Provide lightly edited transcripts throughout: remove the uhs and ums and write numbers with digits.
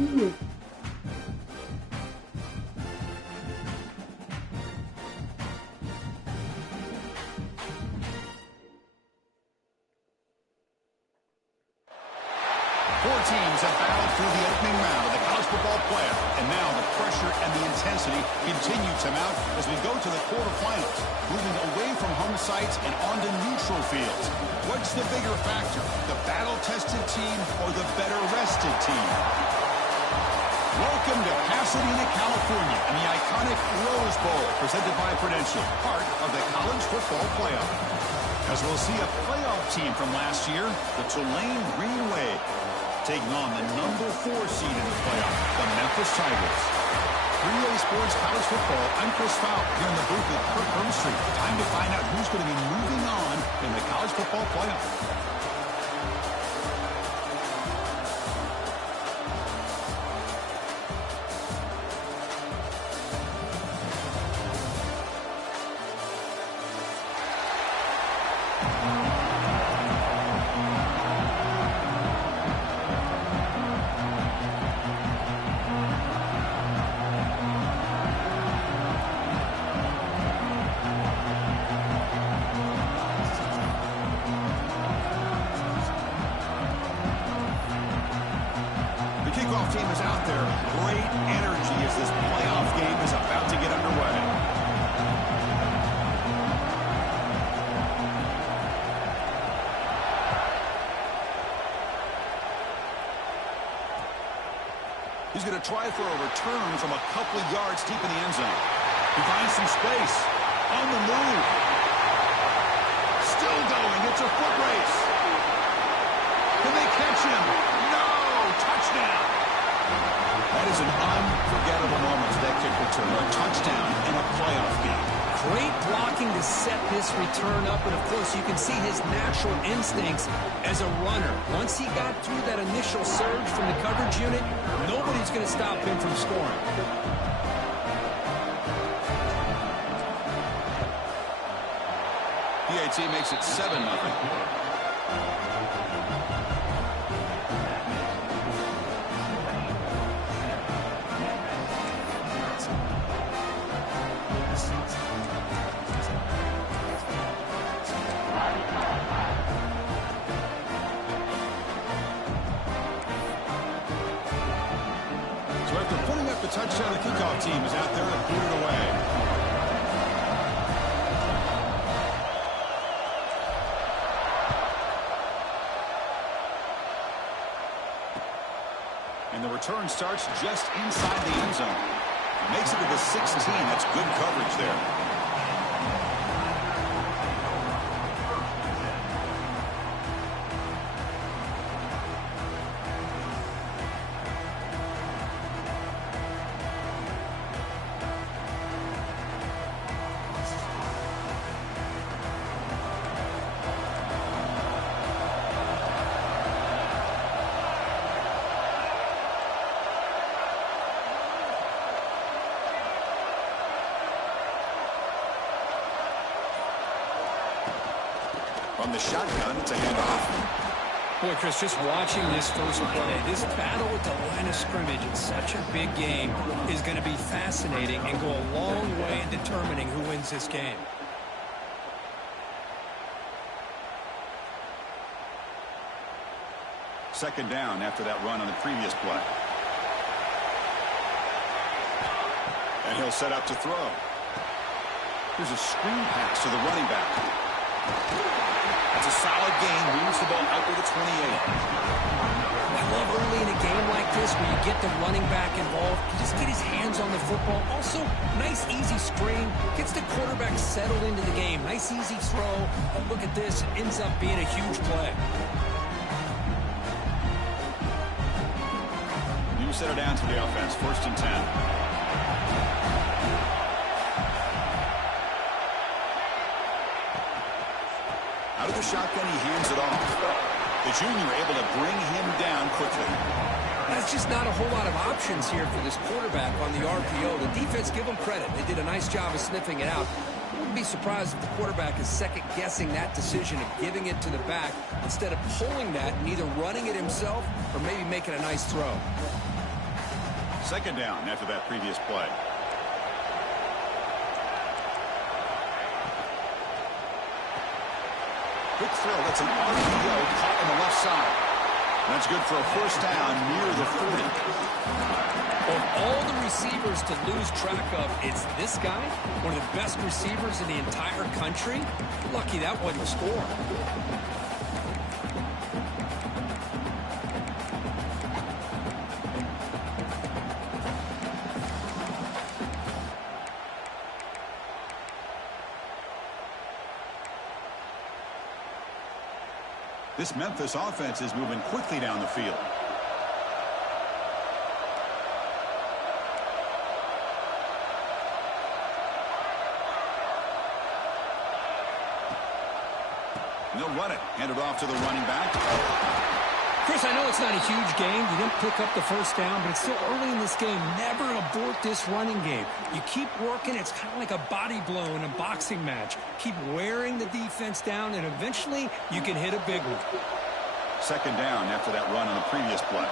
Four teams have battled through the opening round of the college football playoff, and now the pressure and the intensity continue to mount as we go to the quarterfinals, moving away from home sites and onto neutral fields. What's the bigger factor, the battle-tested team or the better-rested team? Welcome to Pasadena, California, and the iconic Rose Bowl, presented by Prudential, part of the college football playoff. As we'll see a playoff team from last year, the Tulane Green Wave, taking on the number 4 seed in the playoff, the Memphis Tigers. 3A Sports College Football, I'm Chris Fowl, here in the booth with Kirk Herbstreit. Time to find out who's going to be moving on in the college football playoff. Team is out there. Great energy as this playoff game is about to get underway. He's going to try for a return from a couple of yards deep in the end zone. He finds some space. On the move. Still going. It's a foot race. Can they catch him? No! Touchdown! That is an unforgettable moment for that kick return. A touchdown in a playoff game. Great blocking to set this return up, and of course you can see his natural instincts as a runner. Once he got through that initial surge from the coverage unit, nobody's going to stop him from scoring. PAT makes it 7-0. Touchdown, the kickoff team is out there to boot it away. And the return starts just inside the end zone. Makes it to the 16. That's good coverage there. From the shotgun, it's a handoff. Boy, Chris, just watching this first play, this battle at the line of scrimmage in such a big game is going to be fascinating and go a long way in determining who wins this game. Second down after that run on the previous play. And he'll set up to throw. Here's a screen pass to the running back. That's a solid gain. Moves the ball out to the 28. I love early in a game like this where you get the running back involved. You just get his hands on the football. Also, nice, easy screen. Gets the quarterback settled into the game. Nice, easy throw. And look at this. Ends up being a huge play. You set it down to the offense. 1st and 10. Out of the shotgun, he hands it off. The junior able to bring him down quickly. That's just not a whole lot of options here for this quarterback on the RPO. The defense, give them credit. They did a nice job of sniffing it out. I wouldn't be surprised if the quarterback is second-guessing that decision of giving it to the back instead of pulling that and either running it himself or maybe making a nice throw. Second down after that previous play. Quick throw. That's an RPO caught on the left side. That's good for a first down near the 40. Of all the receivers to lose track of, it's this guy, one of the best receivers in the entire country. Lucky that wasn't a score. This Memphis offense is moving quickly down the field. They'll run it. Hand it off to the running back. Chris, I know it's not a huge game. You didn't pick up the first down, but it's still early in this game. Never abort this running game. You keep working. It's kind of like a body blow in a boxing match. Keep wearing the defense down, and eventually you can hit a big one. Second down after that run on the previous play.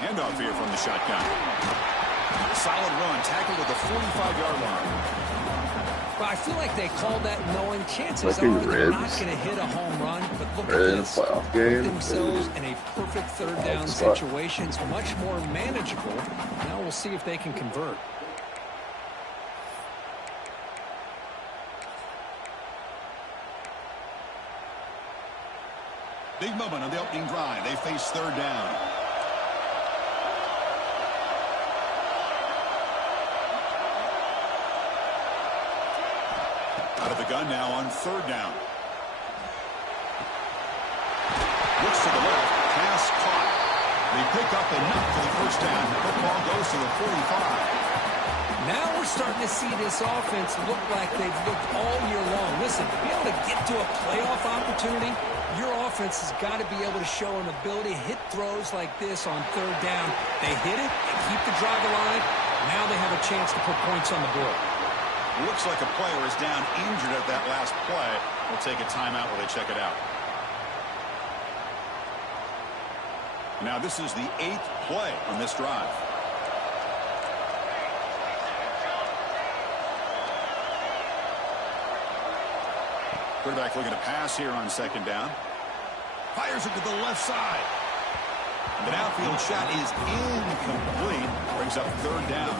Handoff here from the shotgun. Solid run, tackled at the 45-yard line. But I feel like they called that knowing chances are they're not going to hit a home run. But look at this. Put themselves in a perfect third down situation. It's much more manageable. Now we'll see if they can convert. Big moment on the opening drive. They face third down. Out of the gun now on third down. Looks to the left. Pass caught. They pick up enough for the first down. The football goes to the 45. Now we're starting to see this offense look like they've looked all year long. Listen, to be able to get to a playoff opportunity, your offense has got to be able to show an ability to hit throws like this on third down. They hit it, they keep the drive alive. Now they have a chance to put points on the board. Looks like a player is down injured at that last play. We'll take a timeout while they check it out. Now this is the 8th play on this drive. Quarterback looking to pass here on second down. Fires it to the left side. The downfield shot is incomplete. Brings up third down.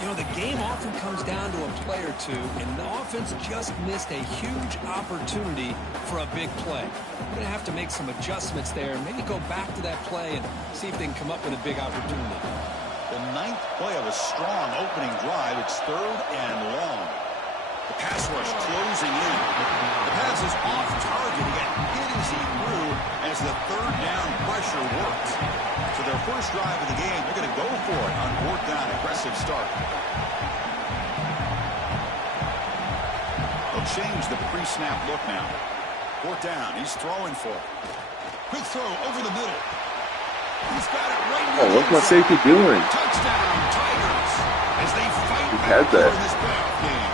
You know, the game often comes down to a play or two, and the offense just missed a huge opportunity for a big play. We're going to have to make some adjustments there, maybe go back to that play and see if they can come up with a big opportunity. The 9th play of a strong opening drive. It's third and long. The pass rush closing in. The pass is off target. He got hit as he threw as the third down pressure works. So their first drive of the game, they're going to go for it on fourth down. Aggressive start. They'll change the pre-snap look now. Fourth down. He's throwing for it. Quick throw over the middle. He's got it right near what's my safety doing? Touchdown, Tigers, as they fight He back had that. in this playoff game.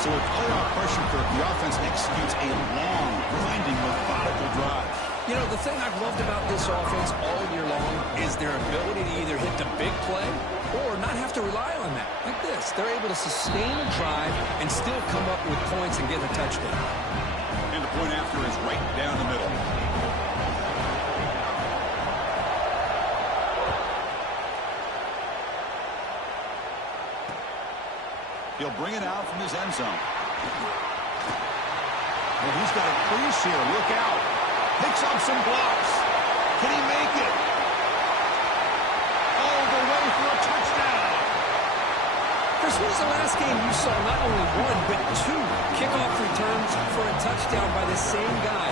So with playoff pressure, Kirk, the offense executes a long, grinding, methodical drive. You know, the thing I've loved about this offense all year long is their ability to either hit the big play or not have to rely on that. Like this, they're able to sustain a drive and still come up with points and get a touchdown. And the point after is right down the middle. He'll bring it out from his end zone. Well, he's got a crease here. Look out. Picks up some blocks. Can he make it? All the way for a touchdown. Chris, when was the last game you saw not only one, but two kickoff returns for a touchdown by the same guy?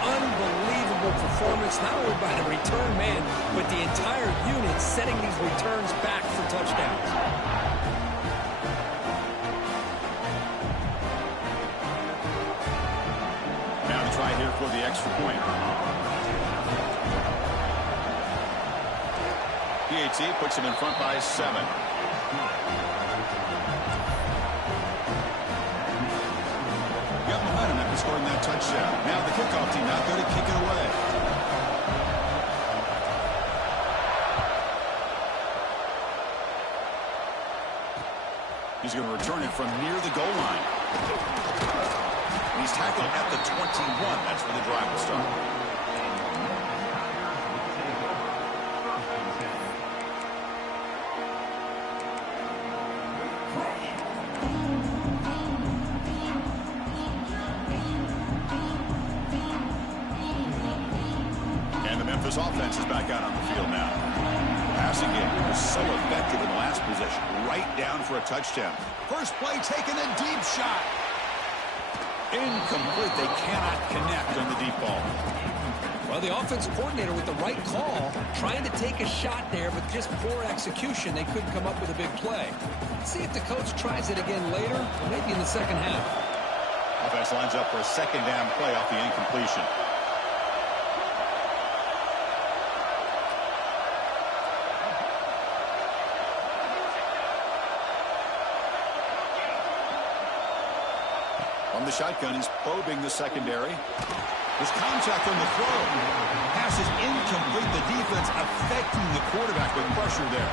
Unbelievable performance, not only by the return man, but the entire unit setting these returns back for touchdowns. Now to try here for the extra point. PAT puts him in front by 7. Got momentum after scoring that touchdown. Now the kickoff team out there to kick it away. He's going to return it from near the goal line. He's tackled at the 21. That's where the drive will start. And the Memphis offense is back out on the field now. Passing game was so effective in the last possession. Right down for a touchdown. First play taken, a deep shot. Incomplete. They cannot connect on the deep ball. Well, the offense coordinator with the right call, trying to take a shot there, but just poor execution. They couldn't come up with a big play. Let's see if the coach tries it again later, or maybe in the second half. Offense lines up for a second down play off the incompletion. On the shotgun, he's probing the secondary. There's contact on the throw. Pass is incomplete. The defense affecting the quarterback with pressure there.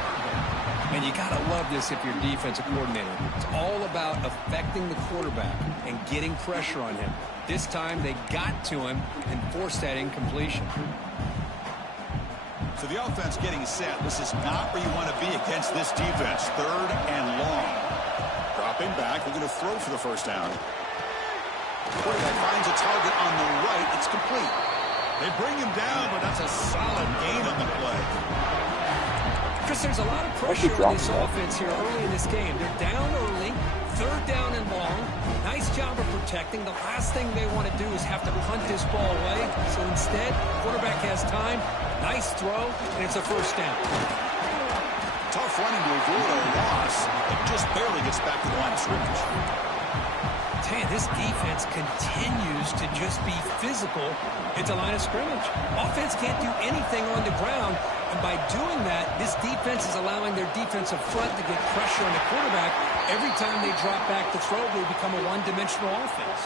And you got to love this if you're defensive coordinator. It's all about affecting the quarterback and getting pressure on him. This time they got to him and forced that incompletion. So the offense getting set. This is not where you want to be against this defense. 3rd and long. Dropping back. We're going to throw for the first down. Quarterback finds a target on the right. It's complete. They bring him down, but that's a solid gain on the play. Chris, there's a lot of pressure on this offense here early in this game. They're down early, 3rd down and long. Nice job of protecting. The last thing they want to do is have to punt this ball away. So instead, quarterback has time. Nice throw, and it's a first down. Tough running to avoid a loss. It just barely gets back to the line of scrimmage. Man, this defense continues to just be physical at the line of scrimmage. Offense can't do anything on the ground, and by doing that, this defense is allowing their defensive front to get pressure on the quarterback. Every time they drop back to throw, they become a one-dimensional offense.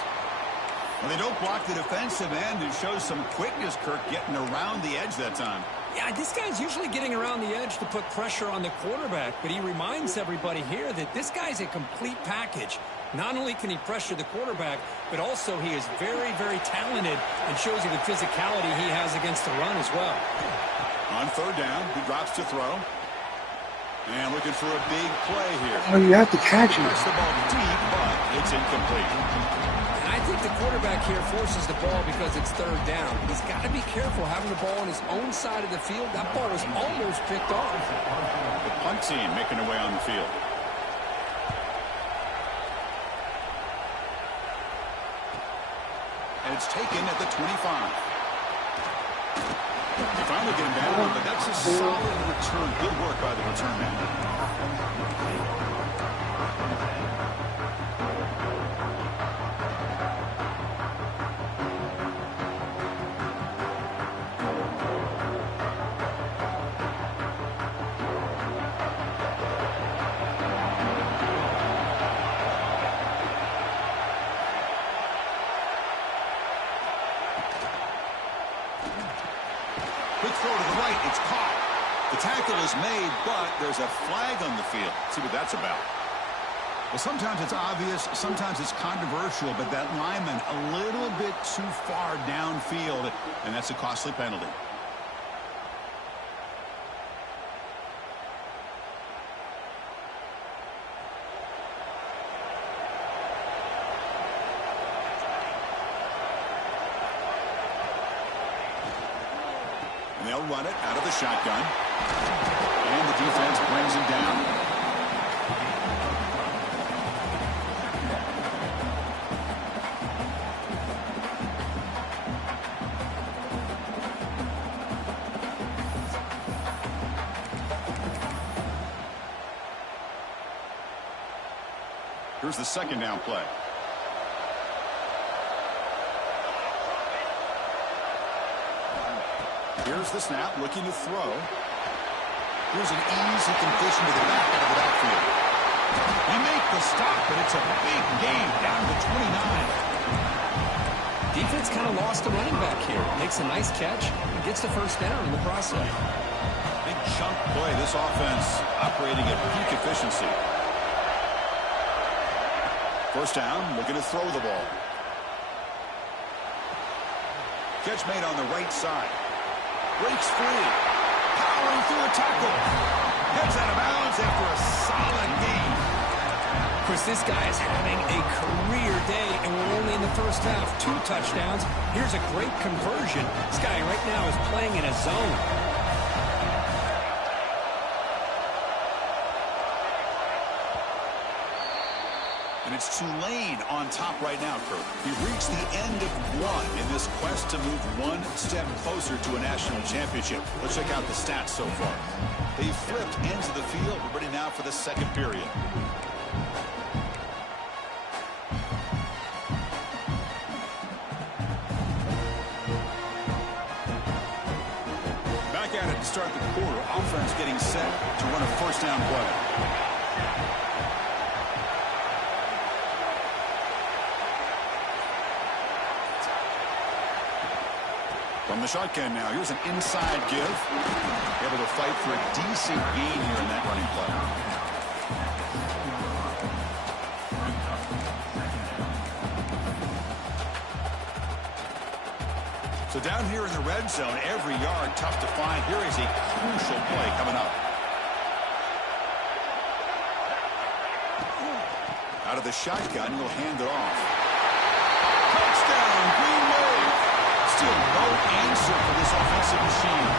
Well, they don't block the defensive end and shows some quickness, Kirk, getting around the edge that time. Yeah, this guy's usually getting around the edge to put pressure on the quarterback, but he reminds everybody here that this guy's a complete package. Not only can he pressure the quarterback, but also he is very, very talented and shows you the physicality he has against the run as well. On 3rd down, he drops to throw. And looking for a big play here. Oh, you have to catch it. Press the ball deep, but it's incomplete. And I think the quarterback here forces the ball because it's 3rd down. He's got to be careful having the ball on his own side of the field. That ball was almost picked off. The punt team making their way on the field. And it's taken at the 25. They finally get him down, but that's a solid return. Good work by the return man. Quick throw to the right. It's caught. The tackle is made, but there's a flag on the field. Let's see what that's about. Well, sometimes it's obvious, sometimes it's controversial, but that lineman a little bit too far downfield, and that's a costly penalty. And they'll run it out of the shotgun. And the defense brings him down. Here's the second down play. Here's the snap, looking to throw. Here's an easy completion to the back out of the backfield. They make the stop, but it's a big gain down to 29. Defense kind of lost a running back here. Makes a nice catch and gets the first down in the process. Big chunk play. This offense operating at peak efficiency. First down, looking to throw the ball. Catch made on the right side. Breaks free. Powering through a tackle. Gets out of bounds after a solid gain. Of course, this guy is having a career day, and we're only in the first half. 2 touchdowns. Here's a great conversion. This guy right now is playing in a zone. And it's Tulane on top right now, Kurt. He reached the end of one in this quest to move one step closer to a national championship. Let's check out the stats so far. They flipped ends of the field. We're ready now for the second period. Back at it to start the quarter. Offense getting set to run a first down play. From the shotgun now, here's an inside give. Able to fight for a decent gain here in that running play. So down here in the red zone, every yard tough to find. Here is a crucial play coming up. Out of the shotgun, he'll hand it off. Touchdown, Green Wave. Still no answer for this offensive machine.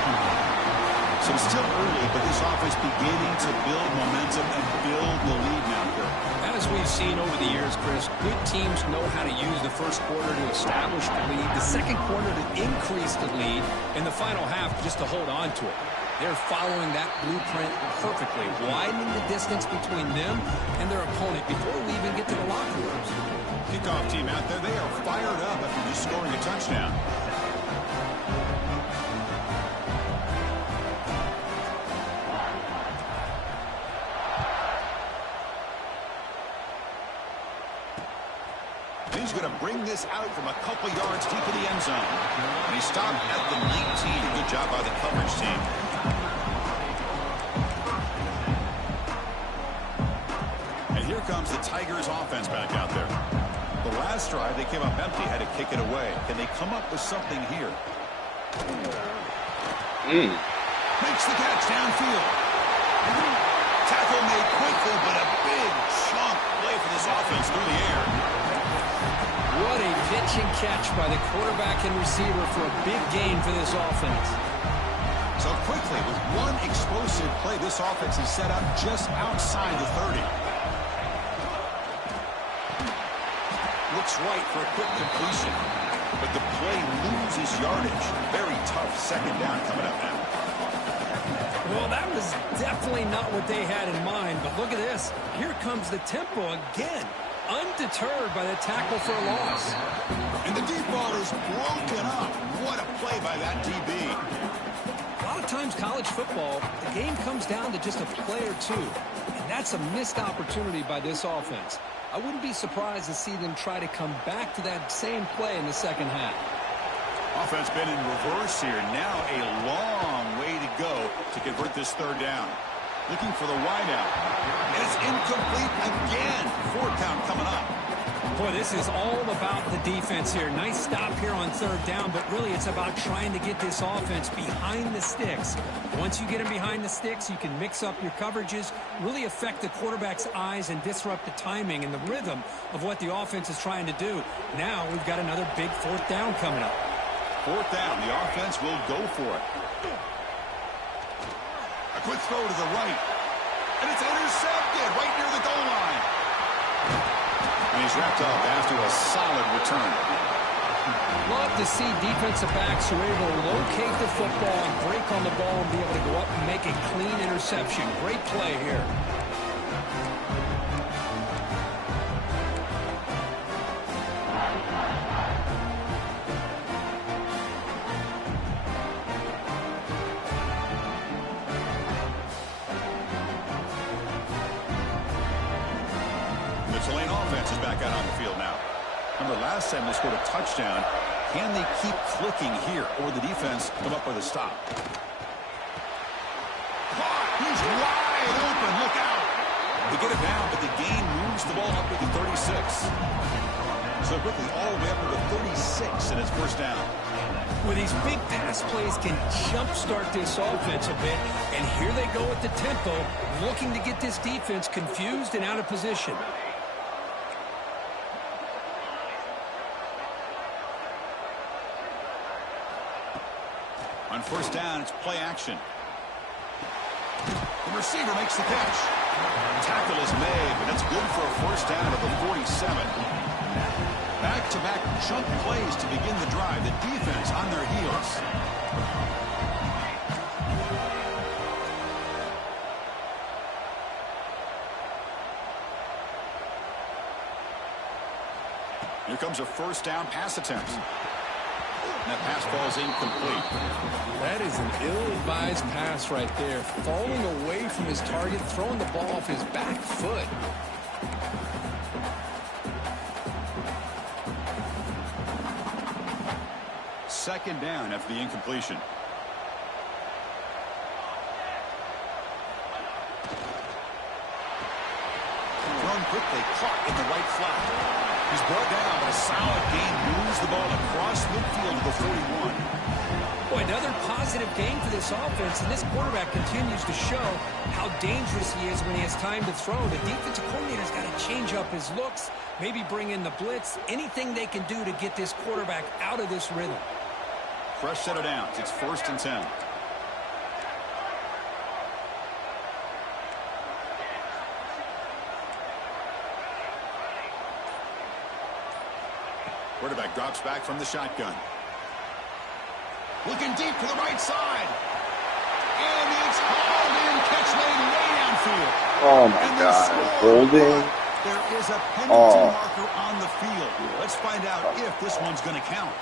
So it's still early, but this offense beginning to build momentum and build the lead now, Kurt. As we've seen over the years, Chris, good teams know how to use the first quarter to establish the lead, the second quarter to increase the lead, and the final half just to hold on to it. They're following that blueprint perfectly, widening the distance between them and their opponent before we even get to the locker rooms. Kickoff team out there, they are fired up after just scoring a touchdown. He's going to bring this out from a couple yards deep in the end zone. And he stopped at the 19. Good job by the coverage team. And here comes the Tigers offense back out there. The last drive, they came up empty, had to kick it away. Can they come up with something here? Makes the catch downfield. Tackle made quickly, but a big chunk play for this offense through the air. What a pitch and catch by the quarterback and receiver for a big gain for this offense. So quickly, with one explosive play, this offense is set up just outside the 30. Looks right for a quick completion, but the play loses yardage. Very tough second down coming up now. Well, that was definitely not what they had in mind, but look at this. Here comes the tempo again. Undeterred by the tackle for a loss. And the deep ball is broken up. What a play by that DB. A lot of times college football, the game comes down to just a play or two. And that's a missed opportunity by this offense. I wouldn't be surprised to see them try to come back to that same play in the second half. Offense been in reverse here. Now a long way to go to convert this third down. Looking for the wideout. And it's incomplete again. 4th count coming up. Boy, this is all about the defense here. Nice stop here on third down, but really it's about trying to get this offense behind the sticks. Once you get them behind the sticks, you can mix up your coverages, really affect the quarterback's eyes and disrupt the timing and the rhythm of what the offense is trying to do. Now we've got another big 4th down coming up. 4th down. The offense will go for it. A quick throw to the right. And it's intercepted right near the goal line. And he's wrapped up after a solid return. Love to see defensive backs who are able to locate the football and break on the ball and be able to go up and make a clean interception. Great play here. back out on the field now. Remember, last time they scored a touchdown. Can they keep clicking here, or the defense come up with a stop? Caught! He's wide open. Look out! They get it down, but the gain moves the ball up to the 36. So quickly, all the way up to the 36, and it's first down. Well, these big pass plays can jumpstart this offense a bit, and here they go at the tempo, looking to get this defense confused and out of position. On first down, it's play action. The receiver makes the catch. Tackle is made, but it's good for a first down at the 47. Back-to-back chunk plays to begin the drive. The defense on their heels. Here comes a first down pass attempt. And that pass falls incomplete. That is an ill-advised pass right there. Falling away from his target, throwing the ball off his back foot. Second down after the incompletion. Thrown quickly, caught in the right flat. He's brought down, but a solid gain moves the ball across midfield to the 41. Boy, another positive gain for this offense, and this quarterback continues to show how dangerous he is when he has time to throw. The defensive coordinator's got to change up his looks, maybe bring in the blitz, anything they can do to get this quarterback out of this rhythm. Fresh set of downs. It's first and 10. Quarterback drops back from the shotgun. Looking deep to the right side. And it's hauled in. Catch made way downfield. Oh, my God. Holding. There is a penalty marker on the field. Let's find out if this one's going to count.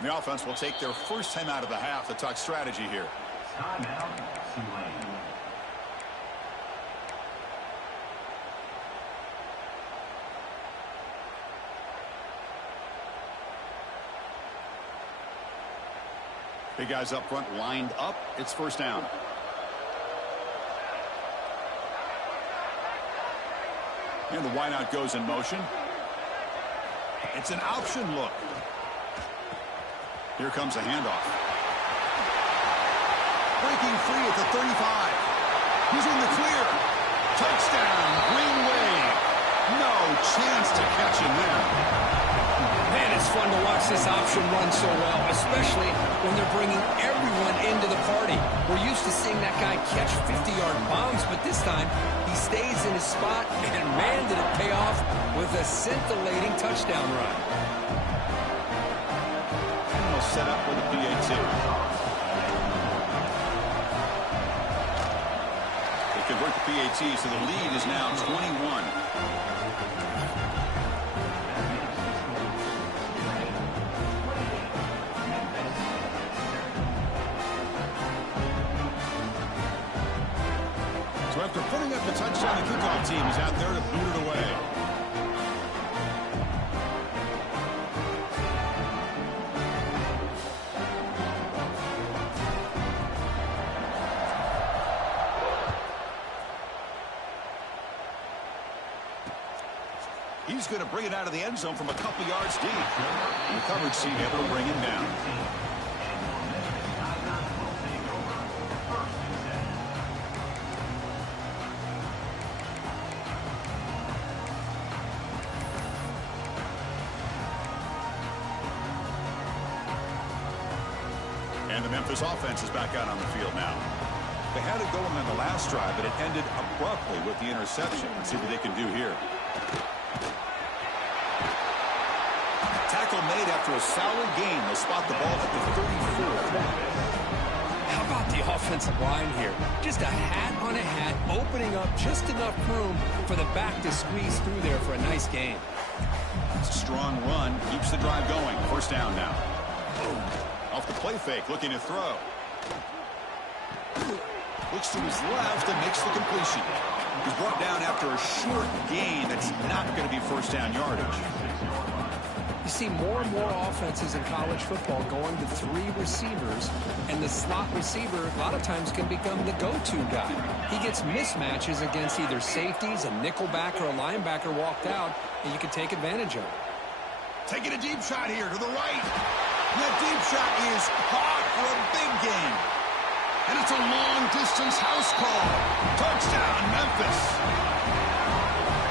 The offense will take their first time out of the half to talk strategy here. Big guys up front lined up. It's first down. And the wideout goes in motion. It's an option look. Here comes a handoff. Breaking free at the 35. He's in the clear. Touchdown, Green Wave. No chance to catch him there. Man, it's fun to watch this option run so well, especially when they're bringing everyone into the party. We're used to seeing that guy catch 50-yard bombs, but this time he stays in his spot, and man, did it pay off with a scintillating touchdown run. Set up with a PAT. They convert the PAT, so the lead is now 21. So after putting up the touchdown, the kickoff team is out there to boot it away. He's going to bring it out of the end zone from a couple yards deep. The coverage team able to bring him down. And the Memphis offense is back out on the field now. They had it going on the last drive, but it ended abruptly with the interception. Let's see what they can do here. Tackle made after a solid gain. They'll spot the ball at the 34. How about the offensive line here. Just a hat on a hat, opening up just enough room for the back to squeeze through there for a nice gain. It's a strong run. Keeps the drive going. First down now. Off the play fake, looking to throw. Looks to his left and makes the completion. He's brought down after a short gain that's not going to be first down yardage. You see more and more offenses in college football going to 3 receivers, and the slot receiver a lot of times can become the go-to guy. He gets mismatches against either safeties, a nickelback, or a linebacker walked out, and you can take advantage of it. Taking a deep shot here to the right. That deep shot is caught for a big gain. And it's a long-distance house call. Touchdown, Memphis.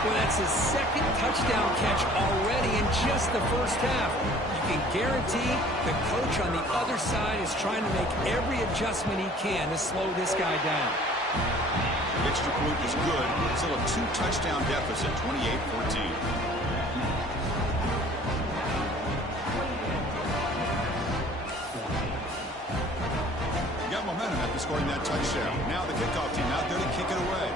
Well, that's his second touchdown catch already in just the first half. You can guarantee the coach on the other side is trying to make every adjustment he can to slow this guy down. The extra point is good. Still a 2-touchdown deficit, 28-14. Got momentum after scoring that touchdown. Now the kickoff team out there to kick it away.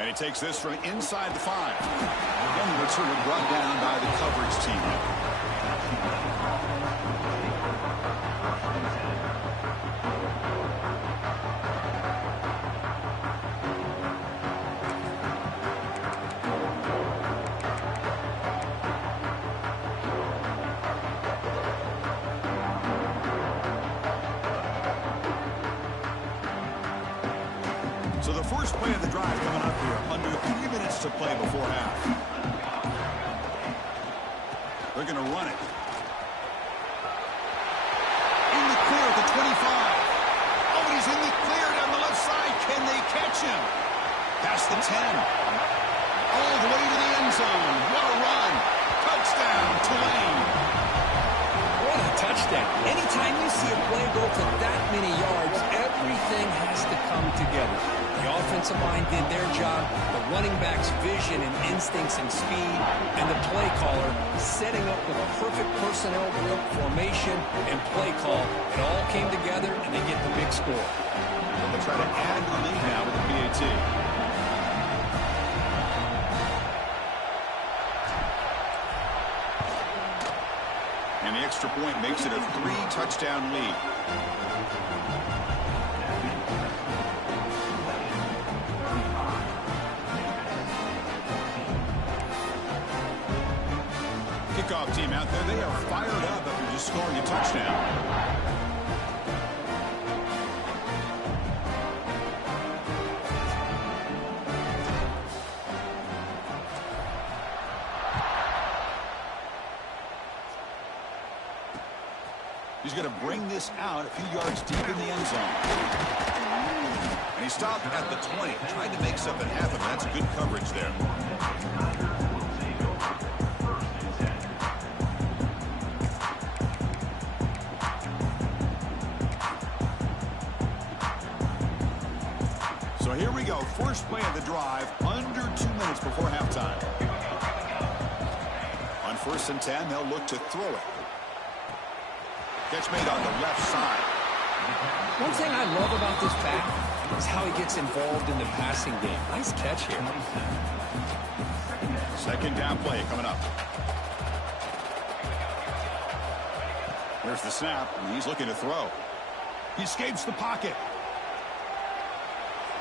And he takes this from inside the 5. Again, we're sort of brought down by the coverage team. So the first play of the drive coming up here. Under 3 minutes to play before half. They're going to run it. In the clear at the 25. Oh, he's in the clear down the left side. Can they catch him? Past the 10. All the way to the end zone. What a run. Touchdown, Tulane. What a touchdown. Anytime you see a play go for that many yards, everything has to come together. The offensive line did their job, the running back's vision and instincts and speed, and the play caller setting up the perfect personnel formation and play call. It all came together, and they get the big score. They'll try to add the lead now with the PAT. And the extra point makes it a 3-touchdown lead. Kickoff team out there, they are fired up after just scoring a touchdown. He's going to bring this out a few yards deep in the end zone. And he stopped at the 20, trying to make something happen. That's good coverage there. So here we go. First play of the drive, under 2 minutes before halftime. On 1st and 10, they'll look to throw it. Catch made on the left side. One thing I love about this back is how he gets involved in the passing game. Nice catch here. Second down play coming up. There's the snap, and he's looking to throw. He escapes the pocket.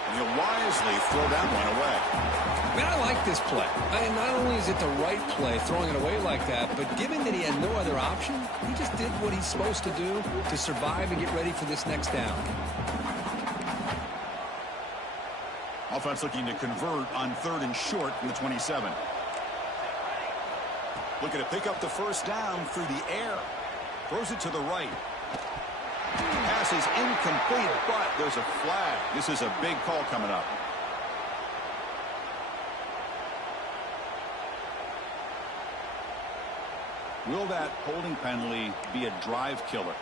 And he'll wisely throw that one away. Man, I like this play. Not only is it the right play, throwing it away like that, but given that he had no other option, he just did what he's supposed to do to survive and get ready for this next down. Offense looking to convert on 3rd and short from the 27. Looking to pick up the first down through the air. Throws it to the right. Pass is incomplete, but there's a flag. This is a big call coming up. Will that holding penalty be a drive killer?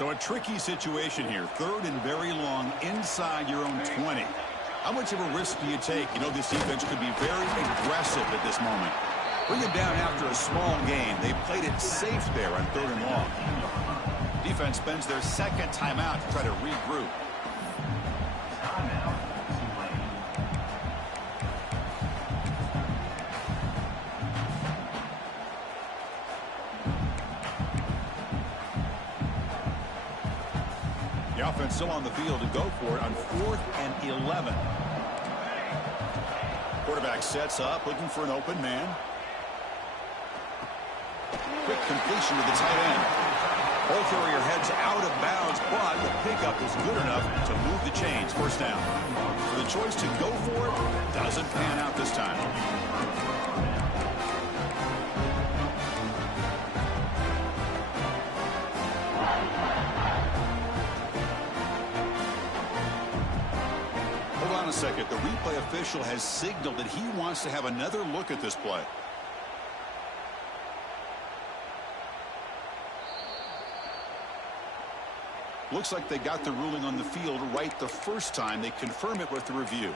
So a tricky situation here. 3rd and very long inside your own 20. How much of a risk do you take? You know, this defense could be very aggressive at this moment. Bring it down after a small gain. They played it safe there on 3rd and long. Defense spends their 2nd timeout to try to regroup. The offense still on the field to go for it on 4th and 11. Quarterback sets up, looking for an open man. Quick completion to the tight end. Ball carrier heads out of bounds, but the pickup is good enough to move the chains. 1st down. So the choice to go for it doesn't pan out this time. Hold on a second. The replay official has signaled that he wants to have another look at this play. Looks like they got the ruling on the field right the first time. They confirm it with the review.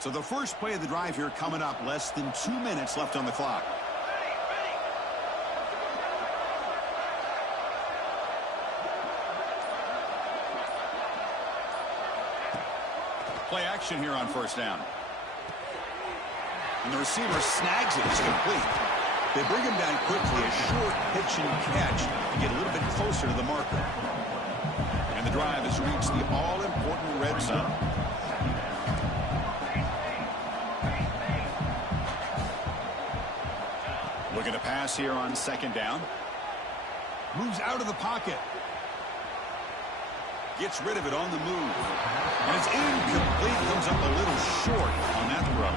So the first play of the drive here coming up. Less than 2 minutes left on the clock. Play action here on 1st down. And the receiver snags it. It's complete. They bring him down quickly. A short pitch and catch to get a little bit closer to the marker. And the drive has reached the all-important red zone. Looking to pass here on 2nd down. Moves out of the pocket. Gets rid of it on the move. And it's incomplete. Comes up a little short on that throw.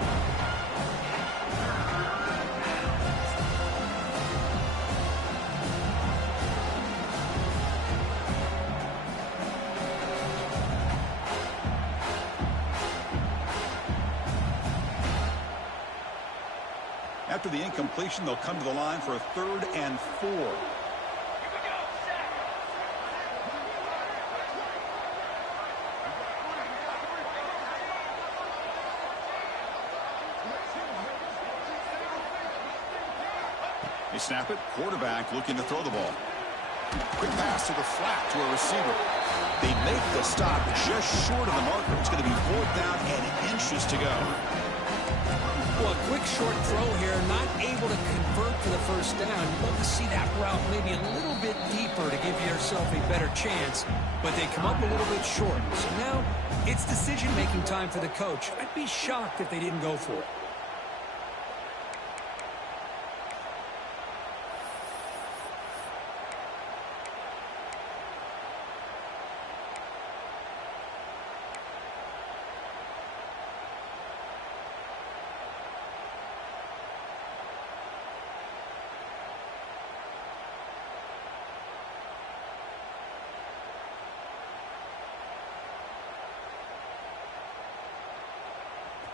After the incompletion, they'll come to the line for a 3rd and 4. They snap it. Quarterback looking to throw the ball. Quick pass to the flat to a receiver. They make the stop just short of the marker. It's going to be 4th down and inches to go. Well, a quick short throw here, not able to convert for the 1st down. You'd love to see that route maybe a little bit deeper to give yourself a better chance, but they come up a little bit short. So now it's decision-making time for the coach. I'd be shocked if they didn't go for it.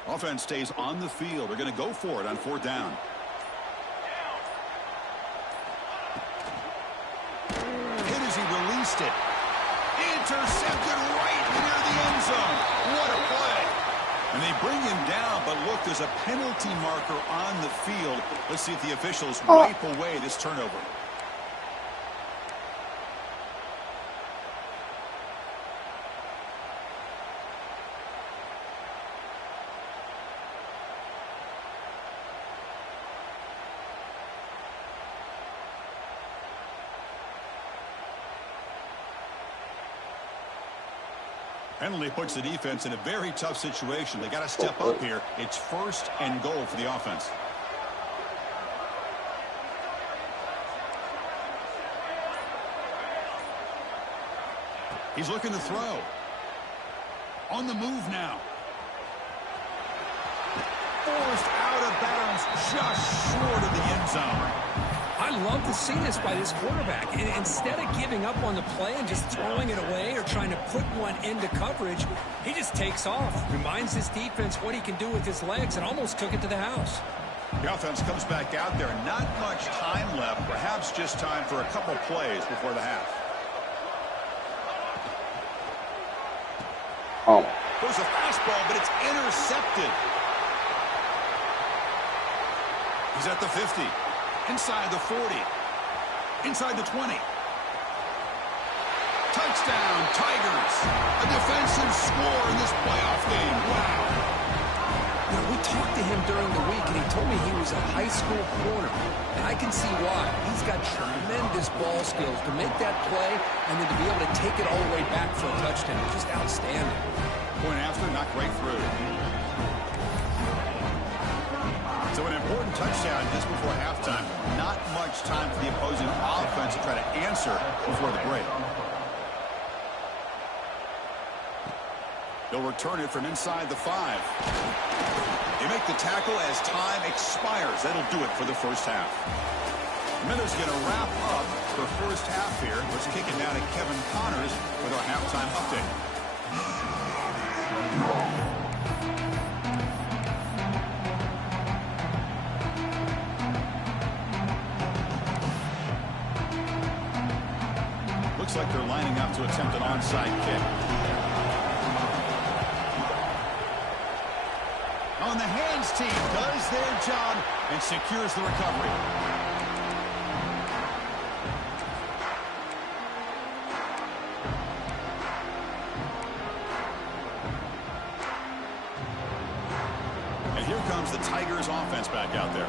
Offense stays on the field. They're going to go for it on 4th down. Hit as he released it. Intercepted right near the end zone. What a play. And they bring him down, but look, there's a penalty marker on the field. Let's see if the officials wipe away this turnover. Penalty puts the defense in a very tough situation. They got to step up here. It's 1st and goal for the offense. He's looking to throw. On the move now. Forced out of bounds just short of the end zone. I love to see this by this quarterback. And instead of giving up on the play and just throwing it away or trying to put one into coverage, he just takes off, reminds his defense what he can do with his legs, and almost took it to the house. The offense comes back out there. Not much time left. Perhaps just time for a couple plays before the half. Oh. There's a fastball, but it's intercepted. He's at the 50. Inside the 40. Inside the 20. Touchdown, Tigers. A defensive score in this playoff game. Wow. Now, we talked to him during the week, and he told me he was a high school corner. And I can see why. He's got tremendous ball skills to make that play and then to be able to take it all the way back for a touchdown. Just outstanding. Point after, not right through. So an important touchdown just before halftime. Not much time for the opposing offense to try to answer before the break. They'll return it from inside the 5. They make the tackle as time expires. That'll do it for the first half. Miller's going to wrap up the first half here. Let's kick it down to Kevin Connors with our halftime update. Looks like they're lining up to attempt an onside kick. On the hands team does their job and secures the recovery. And here comes the Tigers offense back out there.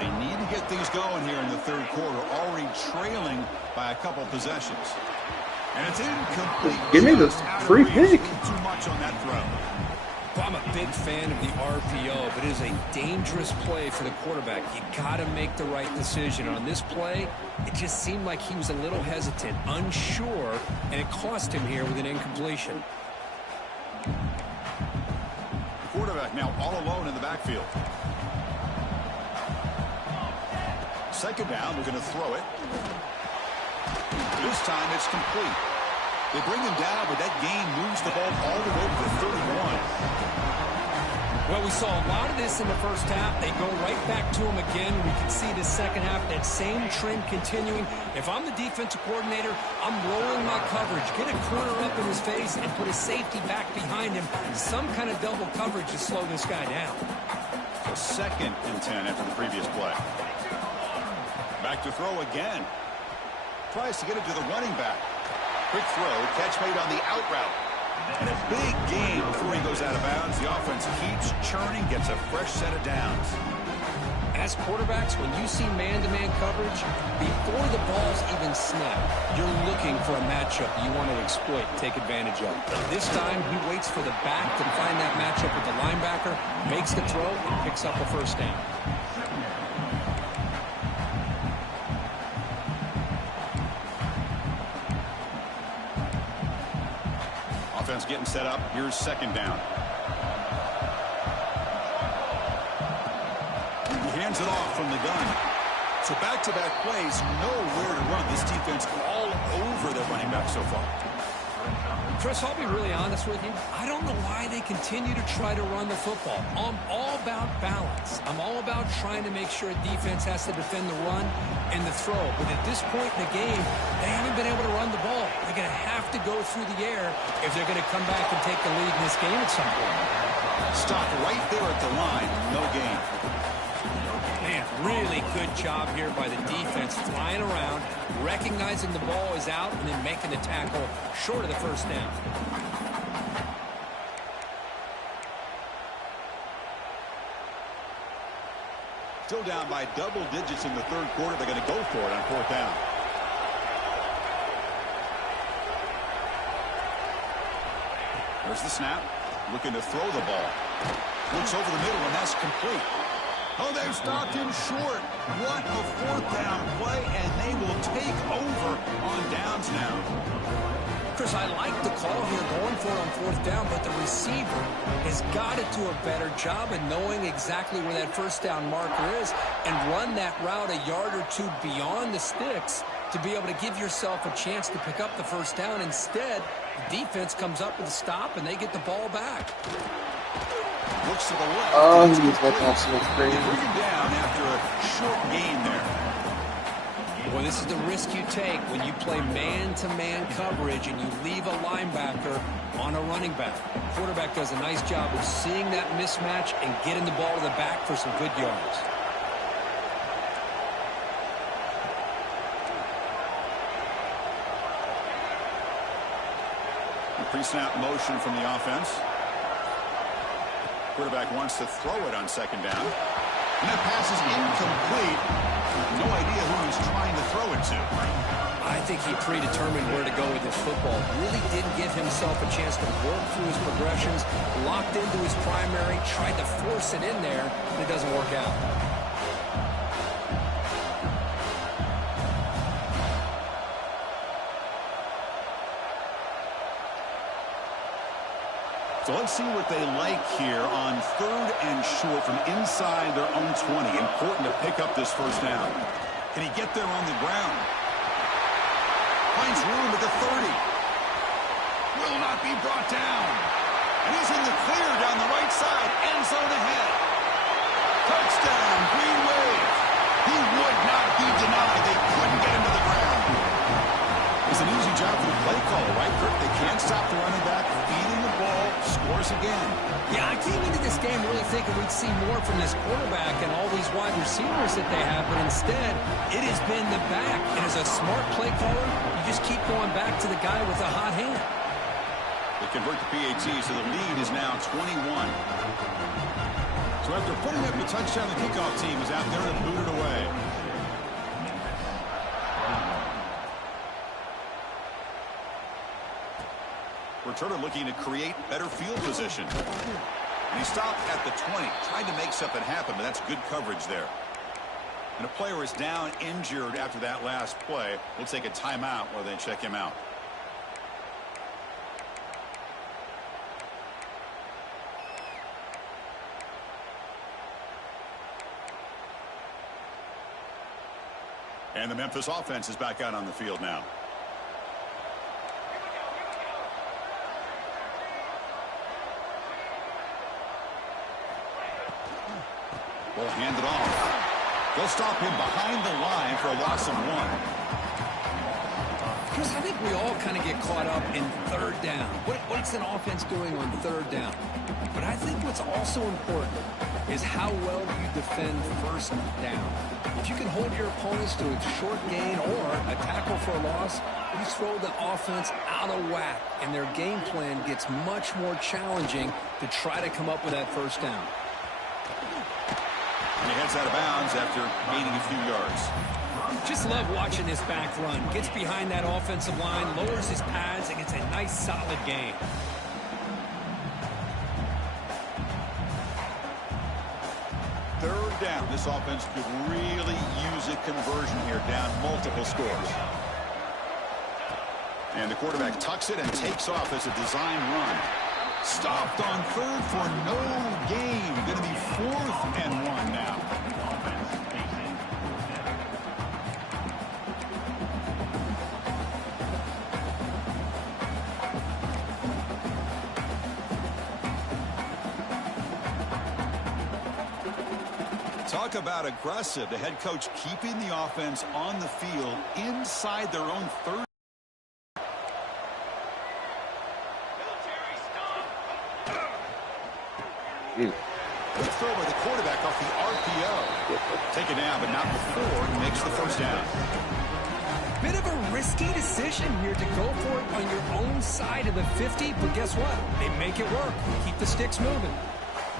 They need to get things going here in the third quarter, already trailing by a couple possessions. And it's incomplete. Give me the free pick. Too much on that throw. I'm a big fan of the RPO, but it is a dangerous play for the quarterback. You got to make the right decision. On this play, it just seemed like he was a little hesitant, unsure, and it cost him here with an incompletion. The quarterback now all alone in the backfield. Second down, they're going to throw it. This time it's complete. They bring him down, but that gain moves the ball all the way to the 31. Well, we saw a lot of this in the first half. They go right back to him again. We can see the second half, that same trend continuing. If I'm the defensive coordinator, I'm rolling my coverage. Get a corner up in his face and put a safety back behind him. Some kind of double coverage to slow this guy down. So 2nd and 10 after the previous play. Back to throw again. Tries to get it to the running back. Quick throw, catch made on the out route. And a big gain before he goes out of bounds. The offense keeps churning, gets a fresh set of downs. As quarterbacks, when you see man-to-man coverage, before the ball's even snapped, you're looking for a matchup you want to exploit, take advantage of. This time, he waits for the back to find that matchup with the linebacker, makes the throw, and picks up a first down. Offense getting set up. Here's second down. He hands it off from the gun. So back-to-back plays, nowhere to run. This defense all over their running back so far. Chris, I'll be really honest with you. I don't know why they continue to try to run the football. I'm all about balance. I'm all about trying to make sure a defense has to defend the run and the throw. But at this point in the game, they haven't been able to run the ball. They're going to have to go through the air if they're going to come back and take the lead in this game at some point. Stop right there at the line. No gain. Man, really good job here by the defense, flying around, recognizing the ball is out, and then making the tackle short of the first down. Still down by double digits in the third quarter. They're going to go for it on fourth down. There's the snap. Looking to throw the ball. Looks over the middle, and that's complete. Oh, they've stopped him short. What a fourth down play, and they will take over on downs now. Chris, I like the call here going for it on fourth down, but the receiver has got to do a better job of knowing exactly where that first down marker is and run that route a yard or two beyond the sticks to be able to give yourself a chance to pick up the first down. Instead, the defense comes up with a stop, and they get the ball back. Looks to the left. Oh, he's got that so Bring him down after a short gain there. Well, this is the risk you take when you play man-to-man coverage and you leave a linebacker on a running back. The quarterback does a nice job of seeing that mismatch and getting the ball to the back for some good yards. Pre-snap motion from the offense. Quarterback wants to throw it on second down. And that pass is incomplete. No idea who he's trying to throw it to. I think he predetermined where to go with his football. Really didn't give himself a chance to work through his progressions. Locked into his primary, tried to force it in there, and it doesn't work out. So let's see what they like here on third and short from inside their own 20. Important to pick up this first down. Can he get there on the ground? Finds room at the 30. Will not be brought down. And he's in the clear down the right side. End zone ahead. Touchdown, Green Wave. He would not be denied. They couldn't get him to the ground. It's an easy job for the play caller, right, Kirk? They can't stop the running back. Feeding the ball. Scores again. Yeah, I came into this game really thinking we'd see more from this quarterback and all these wide receivers that they have, but instead, it has been the back. And as a smart play caller, you just keep going back to the guy with the hot hand. They convert the PAT, so the lead is now 21. So after putting up the touchdown, the kickoff team is out there and booted away. Returner looking to create better field position. And he stopped at the 20, tried to make something happen, but that's good coverage there. And a player is down injured after that last play. We'll take a timeout while they check him out. And the Memphis offense is back out on the field now. Will hand it off. They'll stop him behind the line for a loss of 1. Chris, I think we all kind of get caught up in third down. What's an offense doing on third down? But I think what's also important is how well you defend first down. If you can hold your opponents to a short gain or a tackle for a loss, you throw the offense out of whack, and their game plan gets much more challenging to try to come up with that first down. And he heads out of bounds after gaining a few yards. Just love watching this back run. Gets behind that offensive line, lowers his pads, and gets a nice solid gain. Third down. This offense could really use a conversion here, down multiple scores. And the quarterback tucks it and takes off as a design run. Stopped on third for no gain. Going to be 4th and 1 now. Talk about aggressive. The head coach keeping the offense on the field inside their own 30. Good throw by the quarterback off the RPO. Taken down, but not before he makes the first down. Bit of a risky decision here to go for it on your own side of the 50, but guess what? They make it work. Keep the sticks moving.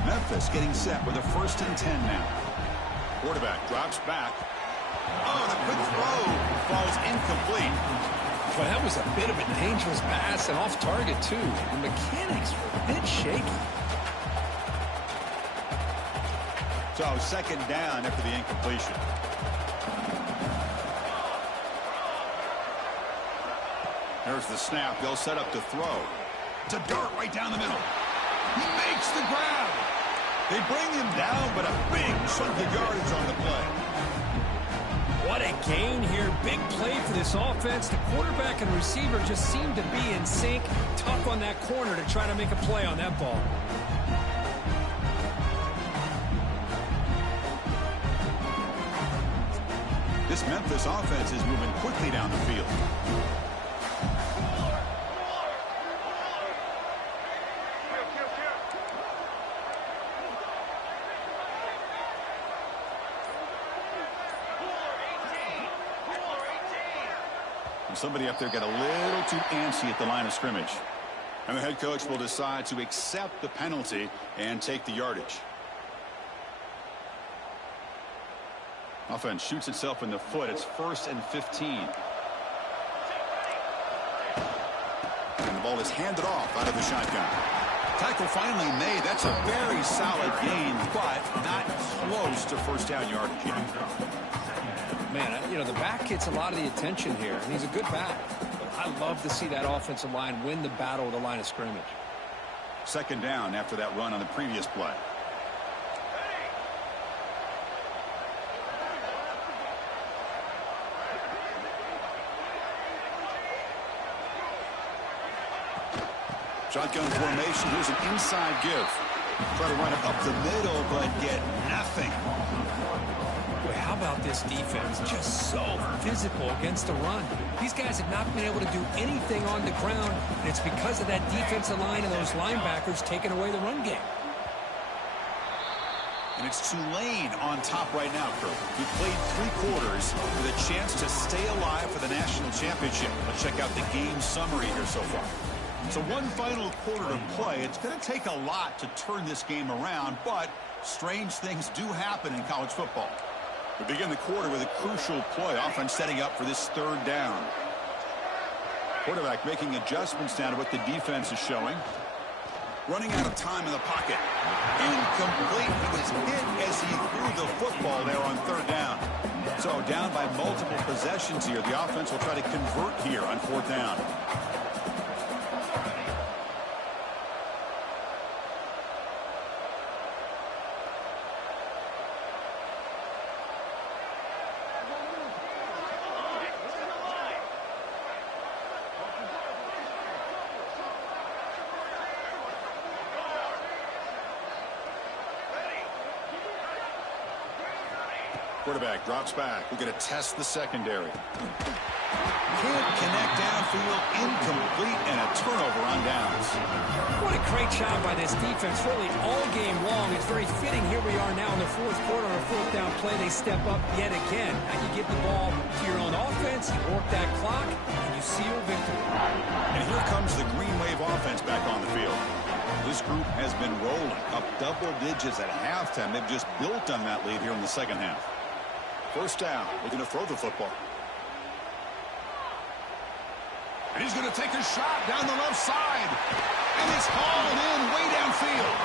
Memphis getting set with a 1st and 10 now. Quarterback drops back. Oh, the quick throw falls incomplete. Well, that was a bit of a dangerous pass and off target, too. The mechanics were a bit shaky. So second down after the incompletion. There's the snap. They'll set up to throw. It's a dart right down the middle. He makes the grab. They bring him down, but a big chunk of yardage on the play. What a gain here. Big play for this offense. The quarterback and receiver just seem to be in sync. Tough on that corner to try to make a play on that ball. This Memphis offense is moving quickly down the field. Somebody up there got a little too antsy at the line of scrimmage. And the head coach will decide to accept the penalty and take the yardage. Offense shoots itself in the foot. It's 1st and 15. And the ball is handed off out of the shotgun. Tackle finally made. That's a very solid gain, but not close to first down yardage yet. Man, you know, the back gets a lot of the attention here, and he's a good back. But I love to see that offensive line win the battle of the line of scrimmage. Second down after that run on the previous play. Shotgun formation. Here's an inside give. Try to run it up the middle, but get nothing. Boy, how about this defense? Just so physical against the run. These guys have not been able to do anything on the ground, and it's because of that defensive line and those linebackers taking away the run game. And it's Tulane on top right now, Kurt. He played 3 quarters with a chance to stay alive for the national championship. Let's check out the game summary here so far. So one final quarter to play. It's going to take a lot to turn this game around, but strange things do happen in college football. We begin the quarter with a crucial play. Offense setting up for this 3rd down. Quarterback making adjustments now to what the defense is showing. Running out of time in the pocket. Incomplete. He was hit as he threw the football there on 3rd down. So down by multiple possessions here. The offense will try to convert here on 4th down. Quarterback drops back. We're going to test the secondary. Can't connect downfield. Incomplete, and a turnover on downs. What a great job by this defense, really all game long. It's very fitting. Here we are now in the 4th quarter on a 4th down play. They step up yet again. Now you give the ball to your own offense, you work that clock, and you seal victory. And here comes the Green Wave offense back on the field. This group has been rolling up double digits at halftime. They've just built on that lead here in the second half. 1st down. We're going to throw the football. And he's going to take a shot down the left side. And it's hauled in way downfield.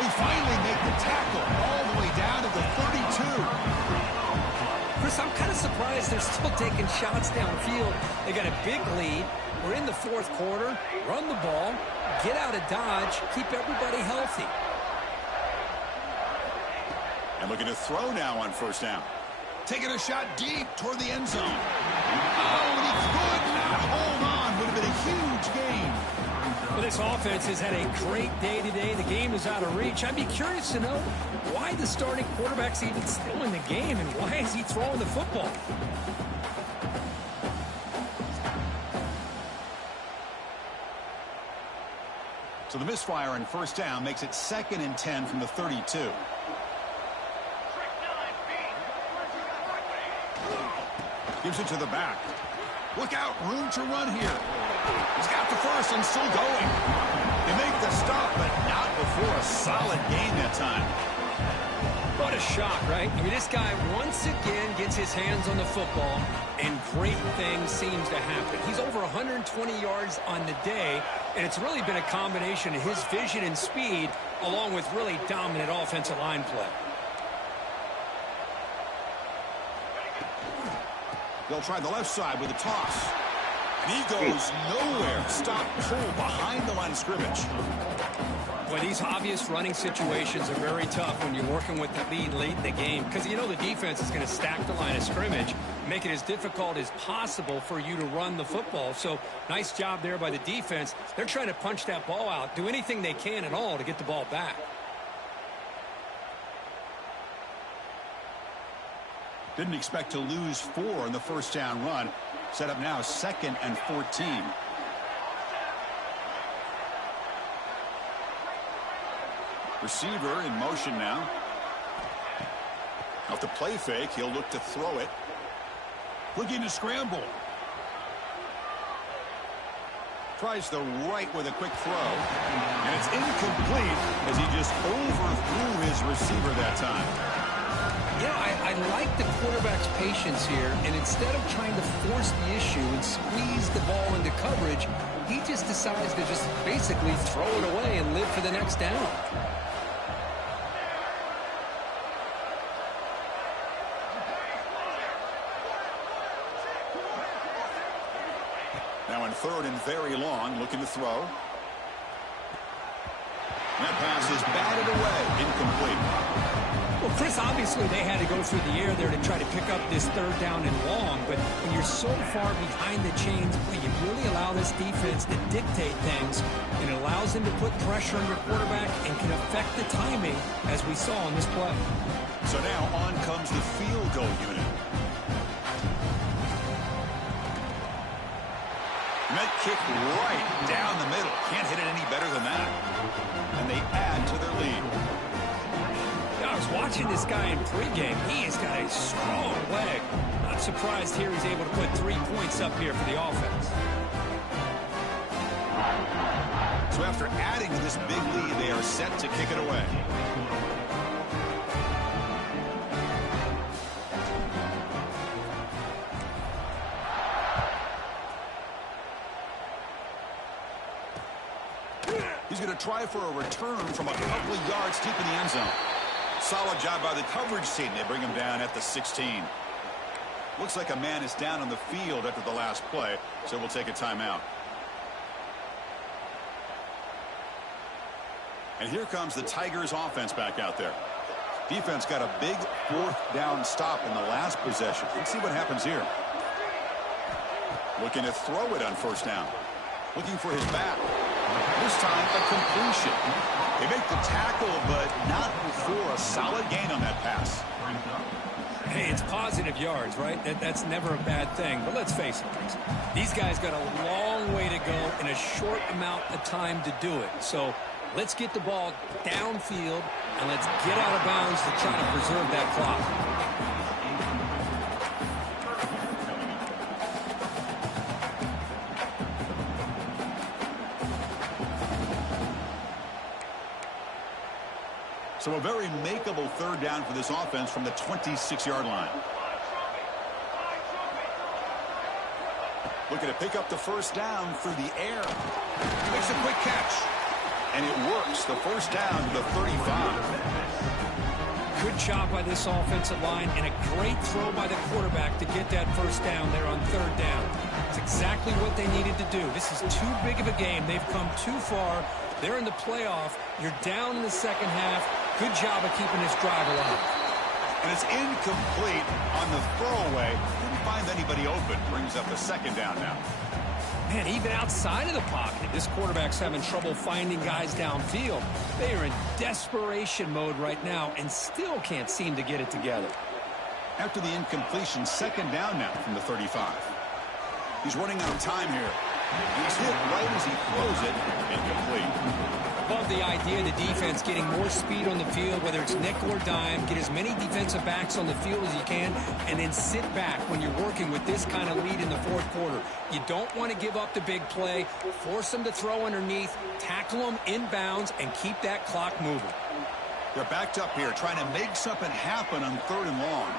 They finally make the tackle all the way down to the 32. Chris, I'm kind of surprised they're still taking shots downfield. They got a big lead. We're in the 4th quarter. Run the ball. Get out of Dodge. Keep everybody healthy. And looking to throw now on 1st down. Taking a shot deep toward the end zone. Oh, and he could not hold on. Would have been a huge gain. Well, this offense has had a great day today. The game is out of reach. I'd be curious to know why the starting quarterback's even still in the game and why is he throwing the football? So the misfire on 1st down makes it 2nd and 10 from the 32. Gives it to the back. Look out, room to run here. He's got the first and still going. They make the stop, but not before a solid gain that time. What a shock, right? I mean, this guy once again gets his hands on the football, and great things seems to happen. He's over 120 yards on the day, and it's really been a combination of his vision and speed, along with really dominant offensive line play. They'll try the left side with a toss. And he goes nowhere. Stop pull behind the line of scrimmage. Well, these obvious running situations are very tough when you're working with the lead late in the game because you know the defense is going to stack the line of scrimmage, make it as difficult as possible for you to run the football. So nice job there by the defense. They're trying to punch that ball out, do anything they can at all to get the ball back. Didn't expect to lose 4 on the first down run. Set up now 2nd and 14. Receiver in motion now. Off the play fake, he'll look to throw it. Looking to scramble. Tries the right with a quick throw. And it's incomplete as he just overthrew his receiver that time. You know, I like the quarterback's patience here, and instead of trying to force the issue and squeeze the ball into coverage, he just decides to just basically throw it away and live for the next down. Now in 3rd and very long, looking to throw. That pass is batted away, incomplete. Well, Chris, obviously they had to go through the air there to try to pick up this 3rd down and long, but when you're so far behind the chains, you really allow this defense to dictate things, and it allows them to put pressure on your quarterback and can affect the timing, as we saw on this play. So now on comes the field goal unit. Met kick right down the middle. Can't hit it any better than that. And they add to their lead. I was watching this guy in pregame. He has got a strong leg. Not surprised here he's able to put 3 points up here for the offense. So after adding to this big lead, they are set to kick it away. He's going to try for a return from a couple of yards deep in the end zone. Solid job by the coverage team. They bring him down at the 16. Looks like a man is down on the field after the last play, so we'll take a timeout. And here comes the Tigers offense back out there. Defense got a big 4th down stop in the last possession. Let's see what happens here. Looking to throw it on 1st down. Looking for his back. This time a completion. They make the tackle, but not before a solid gain on that pass. Hey, it's positive yards, right? That's never a bad thing. But let's face it, these guys got a long way to go in a short amount of time to do it. So let's get the ball downfield, and let's get out of bounds to try to preserve that clock. So a very makeable 3rd down for this offense from the 26-yard line. Looking to pick up the 1st down through the air. Makes a quick catch. And it works. The 1st down to the 35. Good job by this offensive line and a great throw by the quarterback to get that 1st down there on 3rd down. It's exactly what they needed to do. This is too big of a game. They've come too far. They're in the playoff. You're down in the 2nd half. Good job of keeping this drive alive. And it's incomplete on the throwaway. Didn't find anybody open. Brings up the 2nd down now. Man, even outside of the pocket, this quarterback's having trouble finding guys downfield. They are in desperation mode right now and still can't seem to get it together. After the incompletion, 2nd down now from the 35. He's running out of time here. He's hit right as he throws it. Incomplete. Love the idea of the defense getting more speed on the field, whether it's nickel or dime, get as many defensive backs on the field as you can, and then sit back when you're working with this kind of lead in the 4th quarter. You don't want to give up the big play, force them to throw underneath, tackle them inbounds, and keep that clock moving. They're backed up here, trying to make something happen on 3rd and long.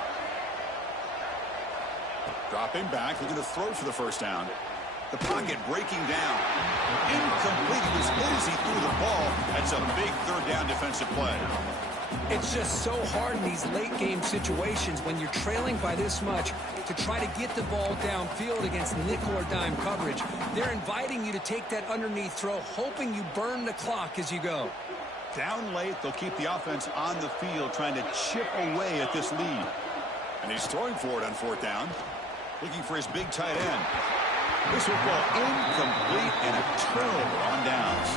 Dropping back, looking to throw for the 1st down. The pocket breaking down. Incomplete. He was hit as he threw the ball. That's a big 3rd down defensive play. It's just so hard in these late game situations when you're trailing by this much to try to get the ball downfield against nickel or dime coverage. They're inviting you to take that underneath throw, hoping you burn the clock as you go. Down late, they'll keep the offense on the field trying to chip away at this lead. And he's throwing for it on 4th down. Looking for his big tight end. This will go incomplete and a turnover on downs.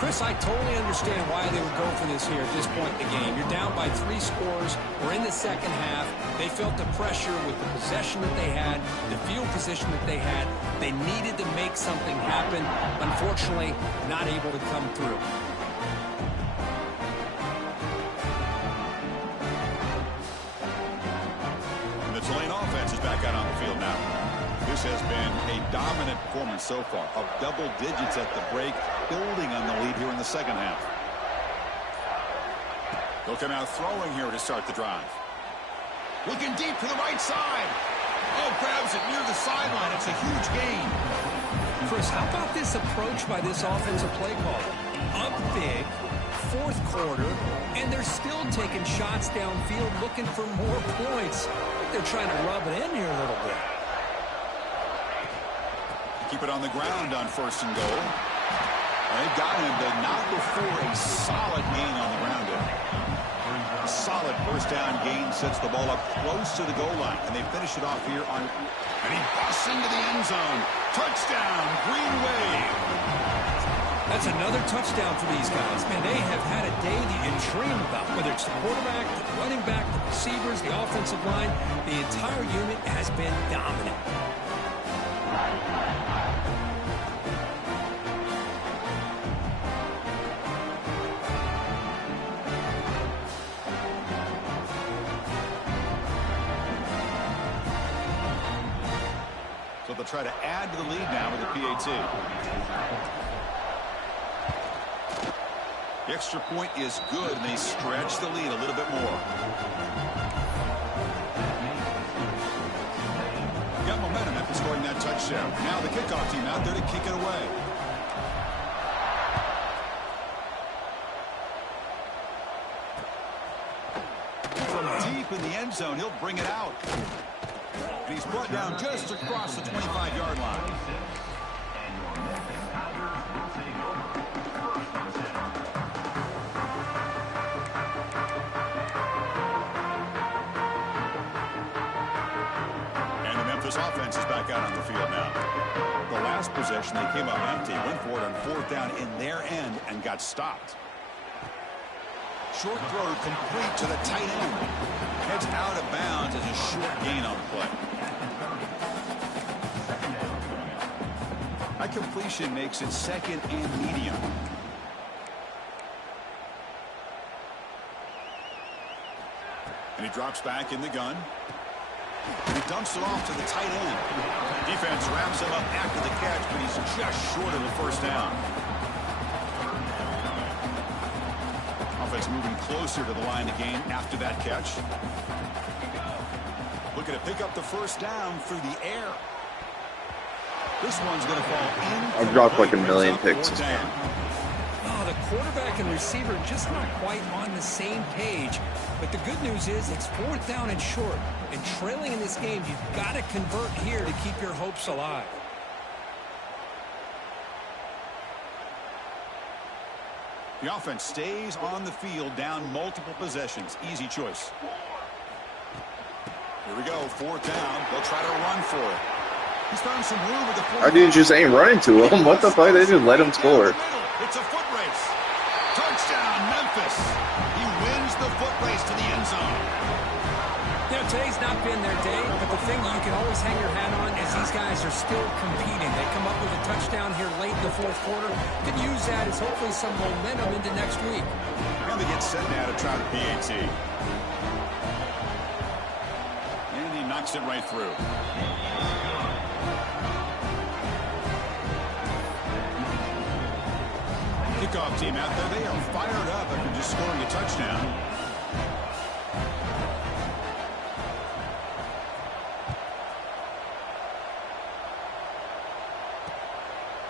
Chris, I totally understand why they would go for this here at this point in the game. You're down by 3 scores. We're in the second half. They felt the pressure with the possession that they had, the field position that they had. They needed to make something happen. Unfortunately, not able to come through. And the Tulane offense is back out on the field now. This has been a dominant performance so far, of double digits at the break, building on the lead here in the second half. They'll come out throwing here to start the drive. Looking deep to the right side. Oh, grabs it near the sideline. It's a huge gain. Chris, how about this approach by this offensive play caller? Up big, 4th quarter, and they're still taking shots downfield looking for more points. They're trying to rub it in here a little bit. Keep it on the ground on 1st and goal. They've got him, but not before a solid gain on the ground there. A solid 1st down gain sets the ball up close to the goal line, and they finish it off here on, and he busts into the end zone. Touchdown, Green Wave. That's another touchdown for these guys. Man, they have had a day that you dream about, whether it's the quarterback, the running back, the receivers, the offensive line. The entire unit has been dominant. So they'll try to add to the lead now with the PAT. The extra point is good, and they stretch the lead a little bit more. Got momentum after scoring that touchdown. Now the kickoff team out there to kick it away. From deep in the end zone, he'll bring it out. And he's brought down just across the 25-yard line. And the Memphis offense is back out on the field now. The last possession, they came up empty, went for it on 4th down in their end and got stopped. Short throw complete to the tight end. Heads out of bounds as a short gain on the play. That completion makes it 2nd and medium. And he drops back in the gun. And he dumps it off to the tight end. Defense wraps him up after the catch, but he's just short of the 1st down. Offense moving closer to the line of game after that catch. Looking to pick up the 1st down through the air. This one's going to fall in. I've dropped like a million picks. Oh, the quarterback and receiver just not quite on the same page. But the good news is it's 4th down and short. And trailing in this game, you've got to convert here to keep your hopes alive. The offense stays on the field, down multiple possessions. Easy choice. Here we go, 4th down. They'll try to run for it. He's found some room with the Our dude just ain't running to him. What the fuck? They just let him score. It's a foot race. Touchdown, Memphis. He wins the foot race to the end zone. You know, today's not been their day, but the thing you can always hang your hat on is these guys are still competing. They come up with a touchdown here late in the 4th quarter. Could use that as hopefully some momentum into next week. And they get set now to try the PAT. And he knocks it right through. Kickoff team out there, they are fired up after just scoring a touchdown.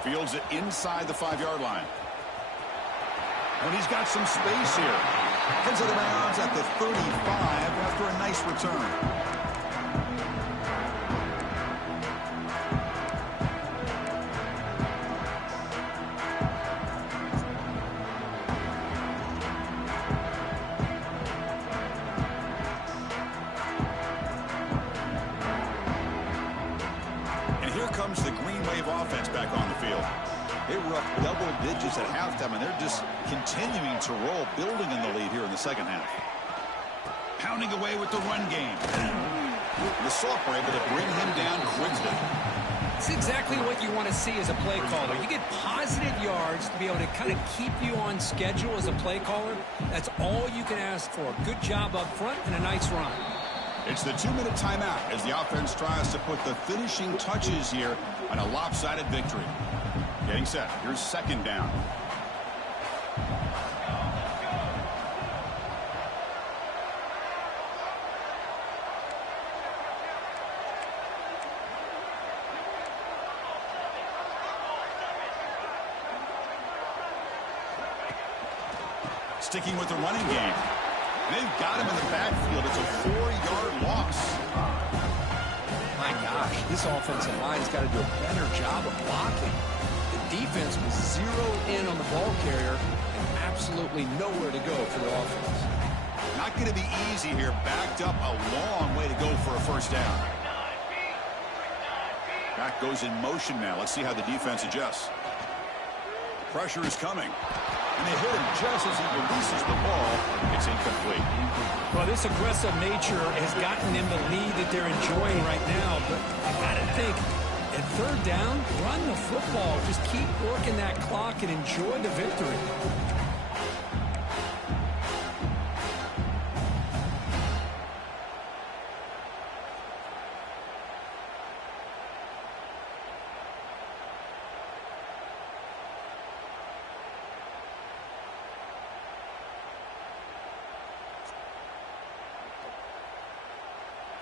Fields it inside the 5-yard line. And he's got some space here. Heads out of bounds at the 35 after a nice return. Comes the Green Wave offense back on the field. They were up double digits at halftime, and they're just continuing to roll, building in the lead here in the second half. Pounding away with the run game. The Soft were able to bring him down quickly. It's exactly what you want to see as a play caller. You get positive yards to be able to kind of keep you on schedule as a play caller. That's all you can ask for. Good job up front and a nice run. It's the 2-minute timeout as the offense tries to put the finishing touches here on a lopsided victory. Getting set. Here's second down. Sticking with the running game. They've got him in the backfield. It's a 4-yard loss. My gosh, this offensive line's got to do a better job of blocking. The defense was zeroed in on the ball carrier and absolutely nowhere to go for the offense. Not going to be easy here. Backed up a long way to go for a first down. Back goes in motion now. Let's see how the defense adjusts. Pressure is coming. And they hit him just as he releases the ball. It's incomplete. Well, this aggressive nature has gotten them the lead that they're enjoying right now. But I got to think, at third down, run the football. Just keep working that clock and enjoy the victory.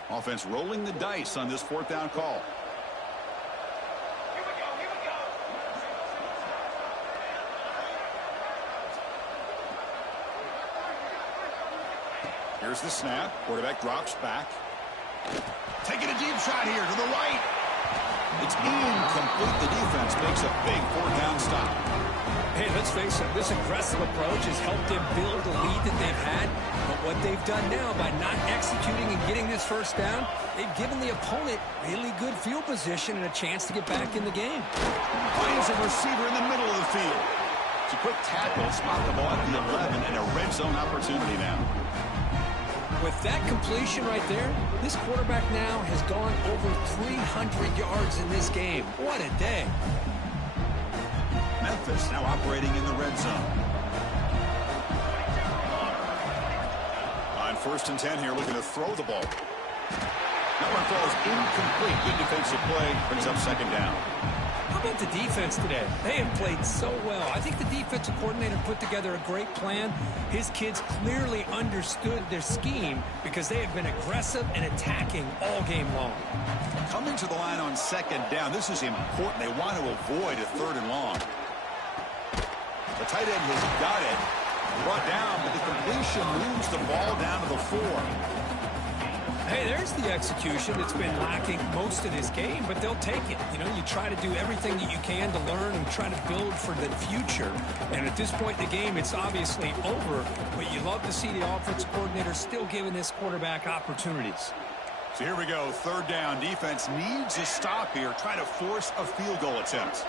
Offense rolling the dice on this fourth down call. Here's the snap. Quarterback drops back. Taking a deep shot here to the right. It's incomplete. The defense makes a big fourth down stop. Hey, let's face it, this aggressive approach has helped them build the lead that they've had. But what they've done now by not executing and getting this first down, they've given the opponent really good field position and a chance to get back in the game. Finds a receiver in the middle of the field. It's a quick tackle, spot the ball at the 11, and a red zone opportunity now. With that completion right there, this quarterback now has gone over 300 yards in this game. What a day. Memphis now operating in the red zone. On 1st and 10 here, looking to throw the ball. That one falls incomplete. Good defensive play. Brings up second down. How about the defense today? They have played so well. I think the defensive coordinator put together a great plan. His kids clearly understood their scheme because they have been aggressive and attacking all game long. Coming to the line on second down. This is important. They want to avoid a third and long. The tight end has got it. Brought down, but the completion moves the ball down to the 4. Hey, there's the execution that's been lacking most of this game, but they'll take it. You know, you try to do everything that you can to learn and try to build for the future. And at this point in the game, it's obviously over, but you love to see the offensive coordinator still giving this quarterback opportunities. So here we go, third down. Defense needs a stop here, try to force a field goal attempt.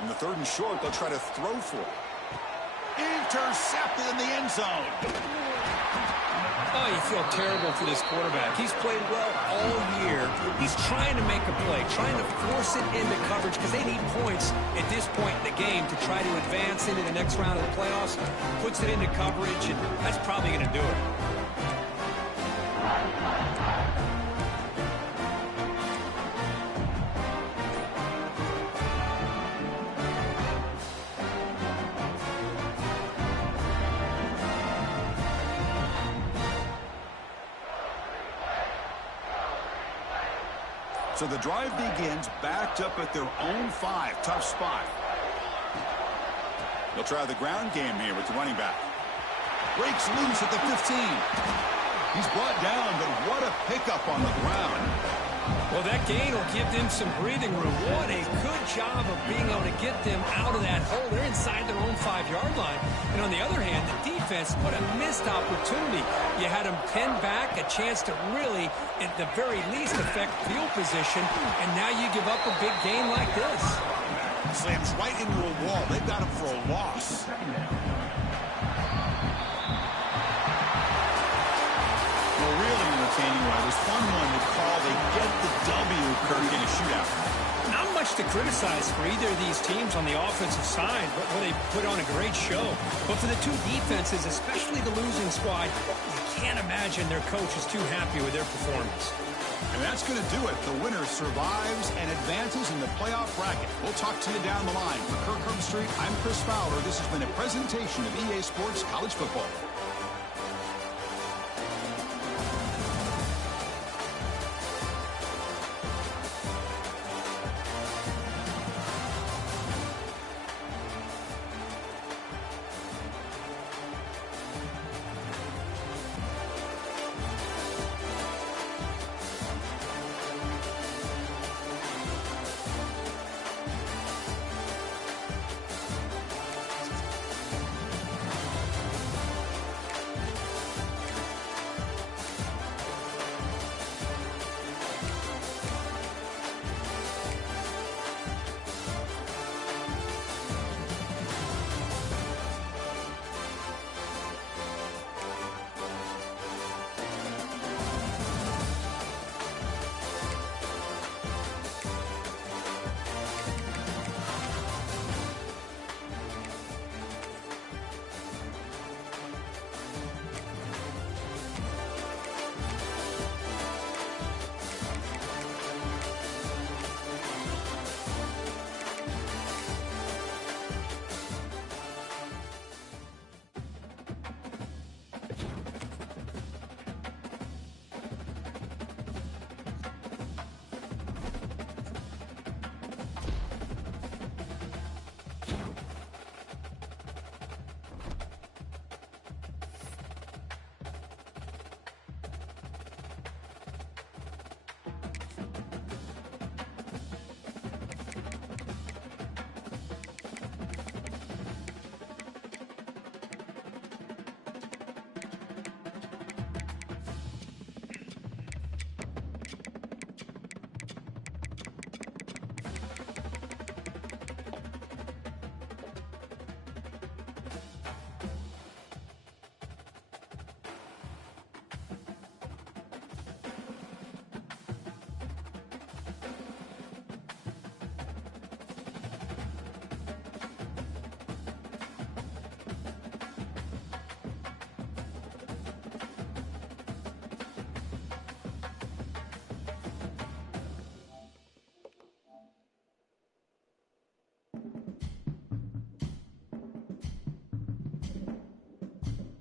In the 3rd and short, they'll try to throw for it. Intercepted in the end zone. Oh, you feel terrible for this quarterback. He's played well all year. He's trying to make a play, trying to force it into coverage because they need points at this point in the game to try to advance into the next round of the playoffs. Puts it into coverage, and that's probably going to do it. So the drive begins backed up at their own 5. Tough spot. They'll try the ground game here with the running back. Breaks loose at the 15. He's brought down, but what a pickup on the ground. Well, that gain will give them some breathing room. What a good job of being able to get them out of that hole. They're inside their own 5-yard line. And on the other hand, the defense, what a missed opportunity. You had them pinned back, a chance to really, at the very least, affect field position. And now you give up a big gain like this. Slams right into a wall. They've got him for a loss. Well, really entertaining one. It was fun one to call. They get the W, Kirk, in a shootout. Not much to criticize for either of these teams on the offensive side, but they put on a great show. But for the two defenses, especially the losing squad, you can't imagine their coach is too happy with their performance. And that's going to do it. The winner survives and advances in the playoff bracket. We'll talk to you down the line. For Kirk Herbstreit, I'm Chris Fowler. This has been a presentation of EA Sports College Football.